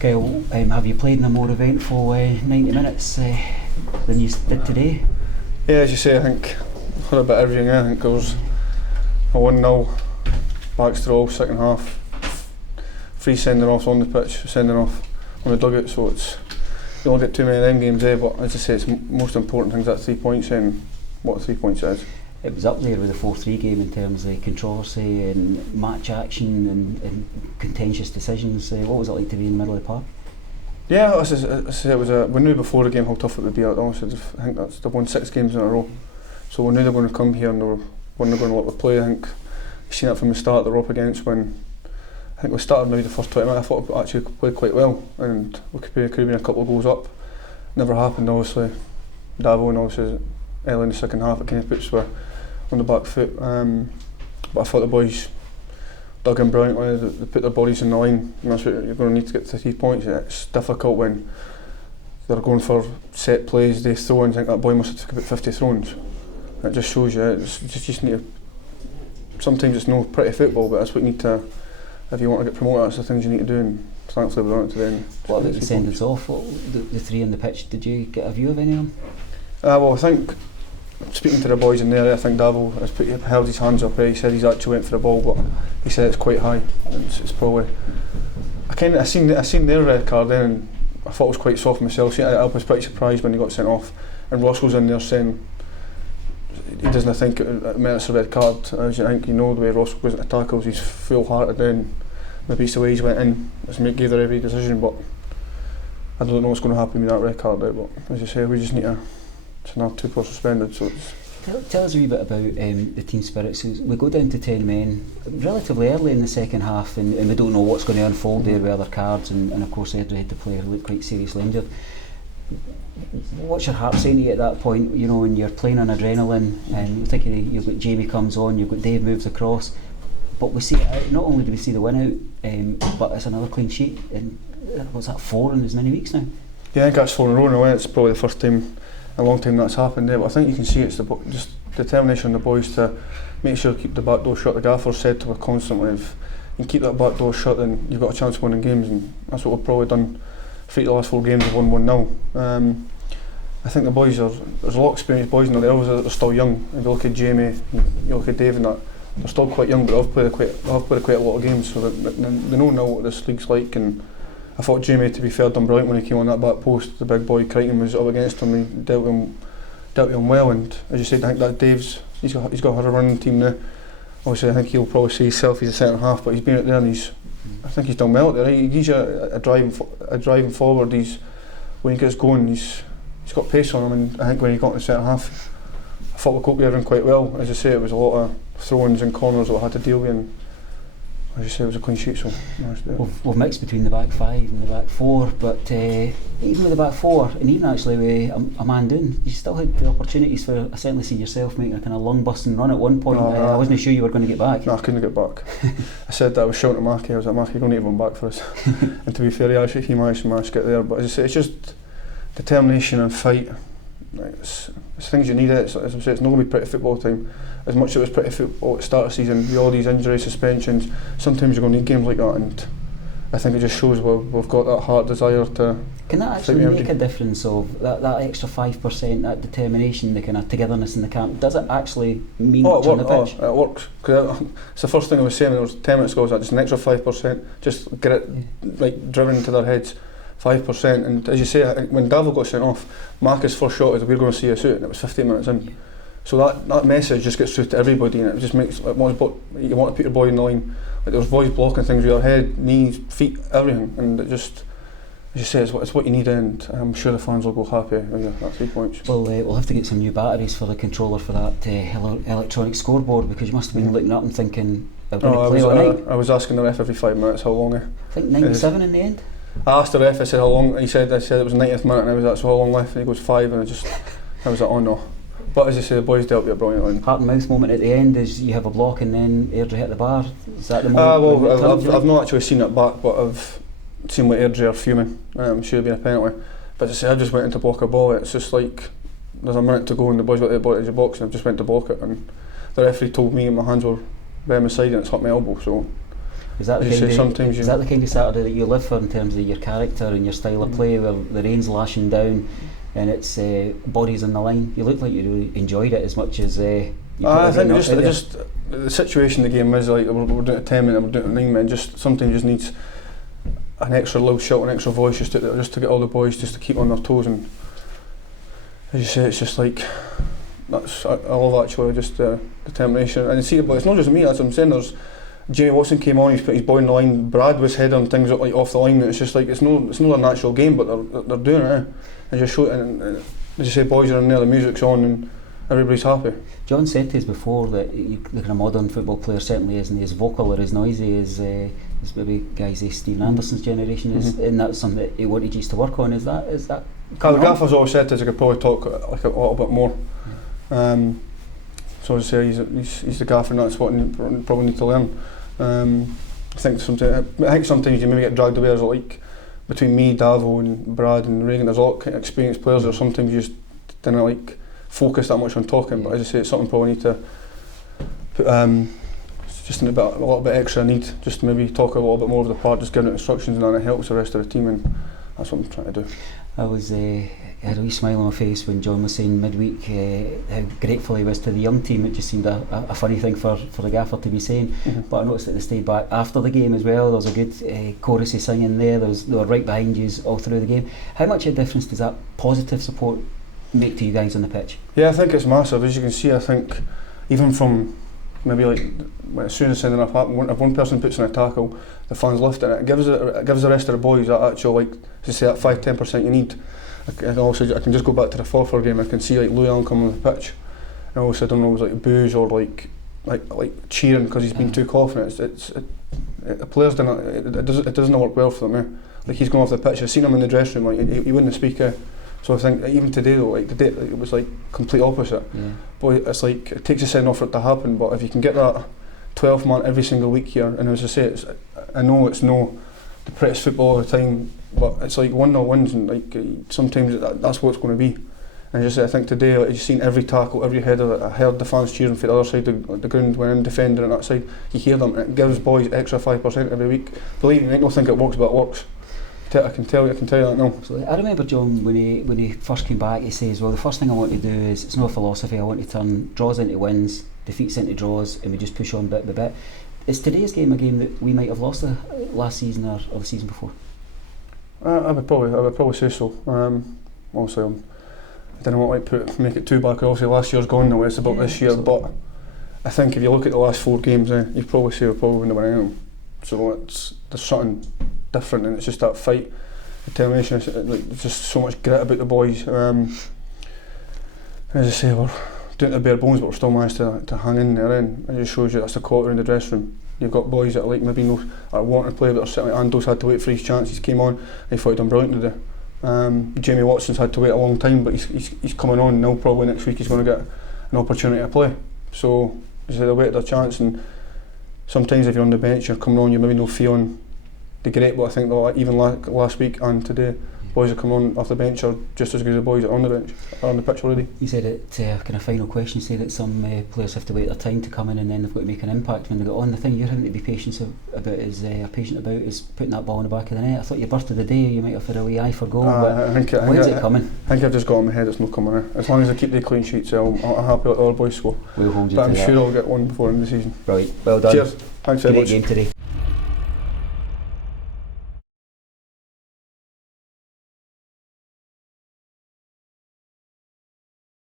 Kyle, have you played in a more eventful 90 minutes than you did today? Yeah, as you say, I think I had a bit of everything. I think there was a 1-0 backs to all second half, 3 sending offs on the pitch, sending off on the dugout, so it's you don't get too many of them games, but as I say, it's most important things, that 3 points and what 3 points is. It was up there with the 4-3 game in terms of controversy and match action and contentious decisions. What was it like to be in the middle of the park? Yeah, as I say, we knew before the game how tough it would be. I think they've won 6 games in a row, so we knew they were going to come here and when they're going to let us play. I think you've seen that from the start they were up against. When I think we started maybe the first 20 minutes, I thought we actually played quite well and we could have been a couple of goals up. Never happened, obviously. Davo and obviously early in the second half it kind of puts us on the back foot, but I thought the boys dug in brilliantly. They put their bodies in the line, and that's what you're going to need to get to 3 points. It's difficult when they're going for set plays, they throw in. I think that boy must have took about 50 throw-ins. It just shows you, you just need to, sometimes it's no pretty football, but that's what you need to, if you want to get promoted, that's the things you need to do, and thankfully we went to then. What about the sendings off? The 3 on the pitch, did you get a view of any of them? Well, I think, speaking to the boys in there, I think Davo has held his hands up. He said he's actually went for the ball, but he said it's quite high. It's probably. I seen their red card then, and I thought it was quite soft myself. I was pretty surprised when he got sent off, and Ross goes in there saying he doesn't think it meant it's a red card. I think the way Ross goes into tackles, he's full-hearted. Then maybe it's the way he's went in. Gave the referee decision, but I don't know what's going to happen with that red card out. But as you say, we just need to. It's now 2 players suspended, so it's. Tell us a wee bit about the team spirit. So we go down to 10 men relatively early in the second half, and we don't know what's going to unfold there with other cards, and of course Airdrie had the player look quite seriously injured. What's your heart saying to you at that point, you know, when you're playing on adrenaline and you're thinking you've got Jamie comes on, you've got Dave moves across, but we see it out. Not only do we see the win out, but it's another clean sheet, and what's that, 4 in as many weeks now? Yeah, I think that's 4 in a row now. It's probably the first time in a long time that's happened there, but I think you can see it's just determination of the boys to make sure to keep the back door shut. The gaffer said to us constantly, if you keep that back door shut, then you've got a chance of winning games, and that's what we've probably done. 3 of the last 4 games we've won 1-0. I think the boys there's a lot of experienced boys in there. They're still young. If you look at Jamie, you look at Dave and that, they're still quite young, but they've played quite a lot of games, so they know now what this league's like. And I thought Jamie, to be fair, done brilliant when he came on that back post. The big boy Crichton was up against him, he dealt with him well, and as you said, I think that Dave's he's got a running team now. Obviously I think he'll probably see himself as a centre half, but he's been out there and I think he's done well out there. He's a driving forward. When he gets going, he's got pace on him, and I think when he got to centre half, I thought we coped everything quite well. As I say, it was a lot of throw-ins and corners that we had to deal with, and as you say, it was a clean sheet, so nice. We've mixed between the back 5 and the back 4, but even with the back 4, and even actually with a man down, you still had the opportunities for, I certainly see yourself making a kind of lung-busting run at one point. I wasn't sure you were going to get back. No, I couldn't get back. I said that, I was shouting at Marky, I was like, Marky, you're going to need one back for us. And to be fair, he managed to get there, but as I say, it's just determination and fight. It's things you need. As I say, it's not going to be pretty football time. As much as it was pretty football at the start of the season, with all these injuries, suspensions, sometimes you're going to need games like that, and I think it just shows we've got that heart desire to. Can that actually make a difference of that extra 5%, that determination, the kind of togetherness in the camp? Does it actually mean much on the pitch? It works. Cause it's the first thing I was saying. There was 10 minutes ago. Was that just an extra 5%? Just get it like driven into their heads. 5%, and as you say, when Davo got sent off, Marcus' first shot is we're going to see us out, and it was 15 minutes in. So that message just gets through to everybody, and it just makes you want to put your boy in the line. Like there was boys blocking things with your head, knees, feet, everything, and it just, as you say, it's what you need, and I'm sure the fans will go happy with that 3 points. Well, we'll have to get some new batteries for the controller for that electronic scoreboard, because you must have been looking up and thinking, I was asking the ref every 5 minutes how long. I think 97 in the end. I asked the ref, I said how long, I said it was 90th minute, and I was like, so how long left, and he goes 5, and I was like, oh no. But as I say, the boys dealt with it brilliantly. Heart and mouth moment at the end is you have a block and then Airdrie hit the bar. Is that the moment? I've not actually seen it back, but I've seen what Airdrie are fuming. Should have been a penalty. But as I say, I just went in to block a ball. It's just like there's a minute to go and the boys got the ball into the box, and I just went to block it, and the referee told me my hands were by my side and it's hit my elbow. So Is that the kind of Saturday that you live for in terms of your character and your style of play, where the rain's lashing down and it's bodies on the line? You look like you really enjoyed it as much as you I think just the situation of the game is like we're doing it 10 minutes, we're doing it 9 minutes. Just sometimes just needs an extra loud shout, an extra voice, just to get all the boys just to keep on their toes. And as you say, it's just like I love actually just determination. And you see it, but it's not just me. As I'm saying, there's Jamie Watson came on, he's put his boy in the line. Brad was heading things up like off the line. It's just like it's not a natural game, but they're doing it. And just show it. And as you say, boys are in there, the music's on, and everybody's happy. John said to us before that the kind of modern football player certainly isn't as vocal or as noisy as maybe guys of Stephen Anderson's generation is, and that's something that he wanted you to work on. Is that? The gaffer's always said that he could probably talk like a little bit more. So as I say, he's the gaffer, and that's what you probably need to learn. I think sometimes you maybe get dragged away as like between me, Davo, and Brad and Reagan. There's a lot of experienced players there. Sometimes you just don't like focus that much on talking. But as I say, it's something probably need to put just a little bit extra need. Just to maybe talk a little bit more of the part, just giving it instructions, and then it helps the rest of the team. And that's what I'm trying to do. I had a wee smile on my face when John was saying midweek how grateful he was to the young team. It just seemed a funny thing for the gaffer to be saying. But I noticed that they stayed back after the game as well. There was a good chorus of singing there. They were right behind you all through the game. How much of a difference does that positive support make to you guys on the pitch? Yeah, I think it's massive. As you can see, I think even from maybe like as soon as sending up happen, if one person puts in a tackle, the fans lift it. It gives the rest of the boys that actual, like to say, that 5-10% you need. I can just go back to the Forfar game. I can see like Louis Allen coming on the pitch, and also I don't know, it was like boos or like cheering because he's been too confident. The players it doesn't work well for them. Like he's going off the pitch. I've seen him in the dressing room. Like he wouldn't speak. So I think even today though, like it was like complete opposite. Yeah. But it's like it takes a send off for it to happen. But if you can get that 12th man every single week here, and as I say, I know it's no the prettiest football all the time, but it's like 1-0 wins, and like sometimes that's what it's going to be. And just I think today, like, you've seen every tackle, every header. I heard the fans cheering for the other side of the ground when I'm defending on that side. You hear them, and it gives boys extra 5% every week. Believe me, I don't think it works, but it works. I can tell you that now. Absolutely. I remember John when he first came back. He says, "Well, the first thing I want to do is it's no philosophy. I want to turn draws into wins, defeats into draws, and we just push on bit by bit." Is today's game a game that we might have lost last season or the season before? I would probably say so. Obviously, I don't want to make it too bad. Obviously, last year's gone now. It's about this year, but I think if you look at the last 4 games, you'd probably say we're probably going to win them. So there's something different, and it's just that fight, determination. It's just so much grit about the boys. As I say, we're doing the bare bones, but we're still managed to hang in there. And it just shows you that's the quality in the dressing room. You've got boys that like maybe are wanting to play, but are sitting. Ando's had to wait for his chance. He's came on. He thought he'd done brilliant today. Jamie Watson's had to wait a long time, but he's coming on now. Probably next week he's going to get an opportunity to play. So they'll wait their chance. And sometimes if you're on the bench, you're coming on, you're maybe not feeling the great. But I think even last week and today, boys that come on off the bench are just as good as the boys that are on the bench, are on the pitch already. You said it, kind of final question, you say that some players have to wait their time to come in and then they've got to make an impact when they get on. The thing you're having to be patient about is putting that ball in the back of the net. I thought your birth of the day, you might have had a wee eye for goal, when's it coming? I think I've just got in my head it's not coming in. As long as I keep the clean sheets, I'm happy with the other boys score. We'll hold you but to I'm that. sure I'll get one before the end of the season. Right, well done. Cheers. Thanks very much. Great game today.